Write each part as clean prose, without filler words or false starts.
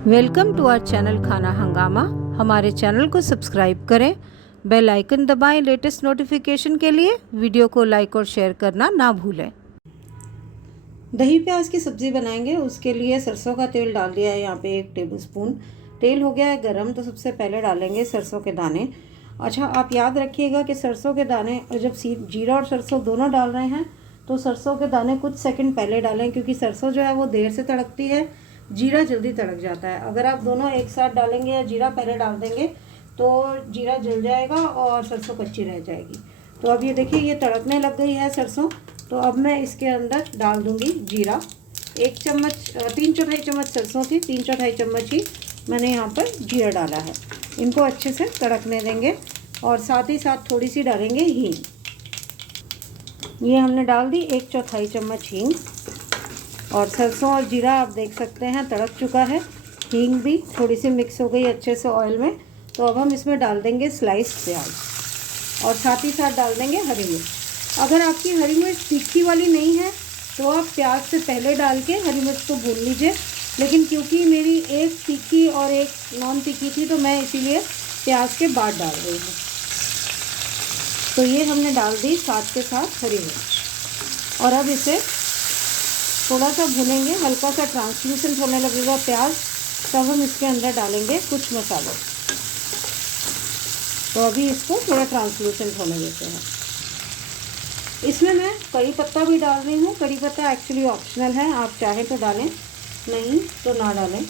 Welcome to our channel खाना हंगामा। हमारे चैनल को सब्सक्राइब करें, बेल आइकन दबाएं लेटेस्ट नोटिफिकेशन के लिए। वीडियो को लाइक और शेयर करना ना भूलें। दही प्याज की सब्ज़ी बनाएंगे, उसके लिए सरसों का तेल डाल दिया है यहाँ पे 1 टेबलस्पून। तेल हो गया है गरम, तो सबसे पहले डालेंगे सरसों के दाने। अच्छा, आप याद रखिएगा कि सरसों के दाने जब जीरा और सरसों दोनों डाल रहे हैं तो सरसों के दाने कुछ सेकंड पहले डालें, क्योंकि सरसों जो है वो देर से तड़कती है, जीरा जल्दी तड़क जाता है। अगर आप दोनों एक साथ डालेंगे या जीरा पहले डाल देंगे तो जीरा जल जाएगा और सरसों कच्ची रह जाएगी। तो अब ये देखिए, ये तड़कने लग गई है सरसों। तो अब मैं इसके अंदर डाल दूंगी जीरा। 1 चम्मच 3/4 चम्मच सरसों थी, 3/4 चम्मच ही मैंने यहाँ पर जीरा डाला है। इनको अच्छे से तड़कने देंगे और साथ ही साथ थोड़ी सी डालेंगे हींग। ये हमने डाल दी 1/4 चम्मच हींग। और सरसों और जीरा आप देख सकते हैं तड़क चुका है, हींग भी थोड़ी सी मिक्स हो गई अच्छे से ऑयल में। तो अब हम इसमें डाल देंगे स्लाइस प्याज और साथ ही साथ डाल देंगे हरी मिर्च। अगर आपकी हरी मिर्च तीखी वाली नहीं है तो आप प्याज से पहले डाल के हरी मिर्च को भून लीजिए, लेकिन क्योंकि मेरी एक तीखी और एक नॉन तीखी थी तो मैं इसीलिए प्याज के बाद डाल रही हूँ। तो ये हमने डाल दी साथ के साथ हरी मिर्च और अब इसे थोड़ा सा भुनेंगे, हल्का सा ट्रांसलूसेंट होने लगेगा प्याज, तब हम इसके अंदर डालेंगे कुछ मसाले। तो अभी इसको थोड़ा ट्रांसलूसेंट होने देते हैं। इसमें मैं कड़ी पत्ता भी डाल रही हूँ। कड़ी पत्ता एक्चुअली ऑप्शनल है, आप चाहें तो डालें, नहीं तो ना डालें,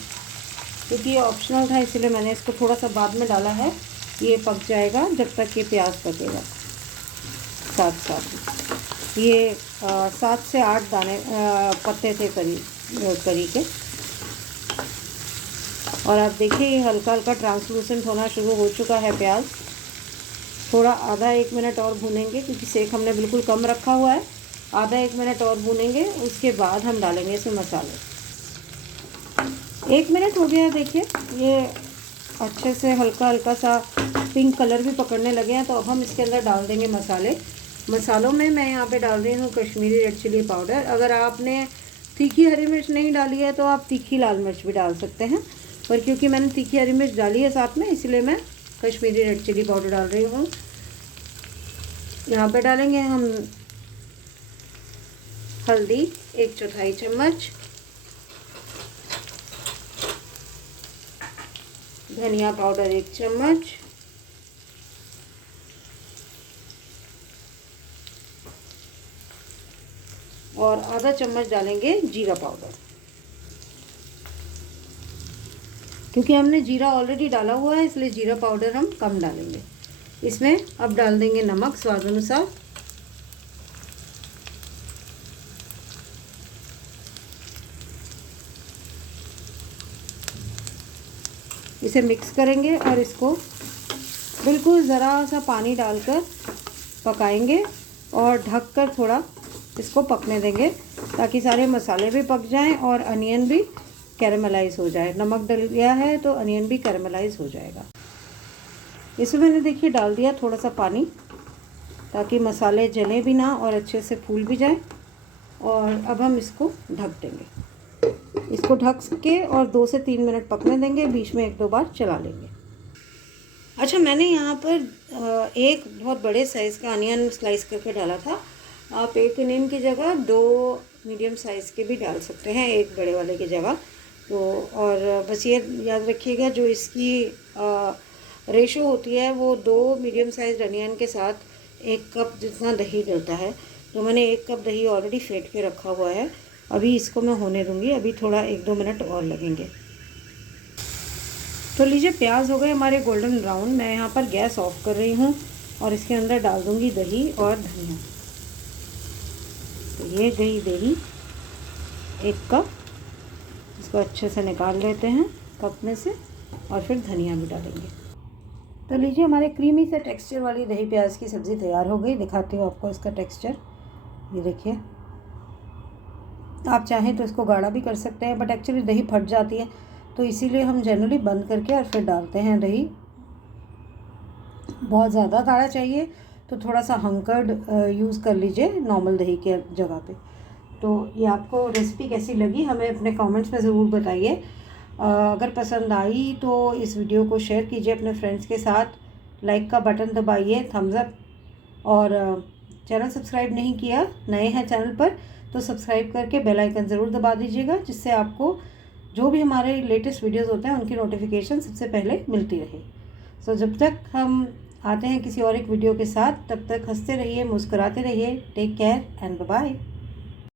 क्योंकि ये ऑप्शनल था इसलिए मैंने इसको थोड़ा सा बाद में डाला है। ये पक जाएगा जब तक ये प्याज पकेगा। साथ साथ ये 7 से 8 दाने पत्ते थे करी के। और आप देखिए ये हल्का हल्का ट्रांसलूसेंट होना शुरू हो चुका है प्याज। थोड़ा आधा 1 मिनट और भूनेंगे, क्योंकि सेक हमने बिल्कुल कम रखा हुआ है। आधा 1 मिनट और भूनेंगे, उसके बाद हम डालेंगे इसमें मसाले। 1 मिनट हो गया है, देखिए ये अच्छे से हल्का हल्का सा पिंक कलर भी पकड़ने लगे हैं। तो अब हम इसके अंदर डाल देंगे मसाले। मसालों में मैं यहाँ पे डाल रही हूँ कश्मीरी रेड चिली पाउडर। अगर आपने तीखी हरी मिर्च नहीं डाली है तो आप तीखी लाल मिर्च भी डाल सकते हैं, पर क्योंकि मैंने तीखी हरी मिर्च डाली है साथ में, इसलिए मैं कश्मीरी रेड चिली पाउडर डाल रही हूँ। यहाँ पे डालेंगे हम हल्दी 1/4 चम्मच, धनिया पाउडर 1 चम्मच, और आधा चम्मच डालेंगे जीरा पाउडर। क्योंकि हमने जीरा ऑलरेडी डाला हुआ है इसलिए जीरा पाउडर हम कम डालेंगे। इसमें अब डाल देंगे नमक स्वाद अनुसार। इसे मिक्स करेंगे और इसको बिल्कुल ज़रा सा पानी डालकर पकाएंगे और ढककर थोड़ा इसको पकने देंगे, ताकि सारे मसाले भी पक जाएं और अनियन भी कैरेमलाइज हो जाए। नमक डल गया है तो अनियन भी कैरेमलाइज हो जाएगा। इसमें मैंने देखिए डाल दिया थोड़ा सा पानी, ताकि मसाले जले भी ना और अच्छे से फूल भी जाए। और अब हम इसको ढक देंगे। इसको ढक के और 2 से 3 मिनट पकने देंगे, बीच में 1-2 बार चला लेंगे। अच्छा, मैंने यहाँ पर एक बहुत बड़े साइज़ का अनियन स्लाइस करके डाला था। आप 1 अनियन की जगह 2 मीडियम साइज़ के भी डाल सकते हैं, 1 बड़े वाले की जगह। तो और बस ये याद रखिएगा, जो इसकी रेशो होती है वो 2 मीडियम साइज अनियन के साथ 1 कप जितना दही डलता है। तो मैंने 1 कप दही ऑलरेडी फेंट के रखा हुआ है। अभी इसको मैं होने दूँगी, अभी थोड़ा 1-2 मिनट और लगेंगे। तो लीजिए, प्याज हो गए हमारे गोल्डन ब्राउन। मैं यहाँ पर गैस ऑफ कर रही हूँ और इसके अंदर डाल दूँगी दही और धनिया। तो ये गई दही 1 कप, इसको अच्छे से निकाल लेते हैं कप में से और फिर धनिया भी डालेंगे। तो लीजिए, हमारे क्रीमी से टेक्सचर वाली दही प्याज की सब्ज़ी तैयार हो गई। दिखाती हूँ आपको इसका टेक्सचर। ये देखिए, आप चाहें तो इसको गाढ़ा भी कर सकते हैं, बट एक्चुअली दही फट जाती है तो इसीलिए हम जनरली बंद करके और फिर डालते हैं दही। बहुत ज़्यादा गाढ़ा चाहिए तो थोड़ा सा हंकर्ड यूज़ कर लीजिए नॉर्मल दही के जगह पे। तो ये आपको रेसिपी कैसी लगी हमें अपने कमेंट्स में ज़रूर बताइए। अगर पसंद आई तो इस वीडियो को शेयर कीजिए अपने फ्रेंड्स के साथ, लाइक का बटन दबाइए, थम्स अप, और चैनल सब्सक्राइब नहीं किया, नए हैं चैनल पर तो सब्सक्राइब करके बेल आइकन ज़रूर दबा दीजिएगा, जिससे आपको जो भी हमारे लेटेस्ट वीडियोस होते हैं उनकी नोटिफिकेशन सबसे पहले मिलती रहे। सो जब तक हम आते हैं किसी और एक वीडियो के साथ, तब तक हंसते रहिए, मुस्कुराते रहिए। Take care and bye bye.